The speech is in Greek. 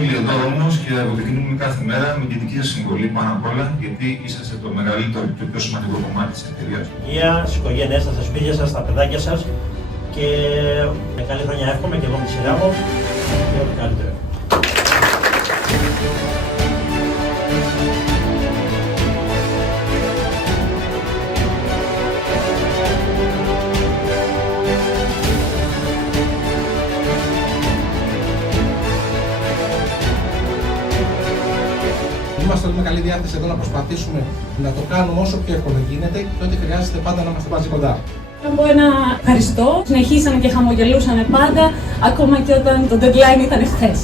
όλοι εδώ όμως και αποδεικνύουμε κάθε μέρα με τη δική σας συμβολή πάνω απ' όλα, γιατί είσαστε το μεγαλύτερο και το πιο σημαντικό κομμάτι της εταιρείας. Υγεία στις οικογένειές σας, στα σπίτια σας, στα παιδάκια σας και καλή χρονιά εύχομαι και εγώ με τη σειρά μου και ό,τι καλύτερο. Είμαστε όλοι με καλή διάθεση εδώ να προσπαθήσουμε να το κάνουμε όσο πιο εύκολο γίνεται και ό,τι χρειάζεται πάντα να είμαστε μαζί κοντά. Να πω ένα ευχαριστώ. Συνεχίσανε και χαμογελούσανε πάντα, ακόμα και όταν το deadline ήταν χθες.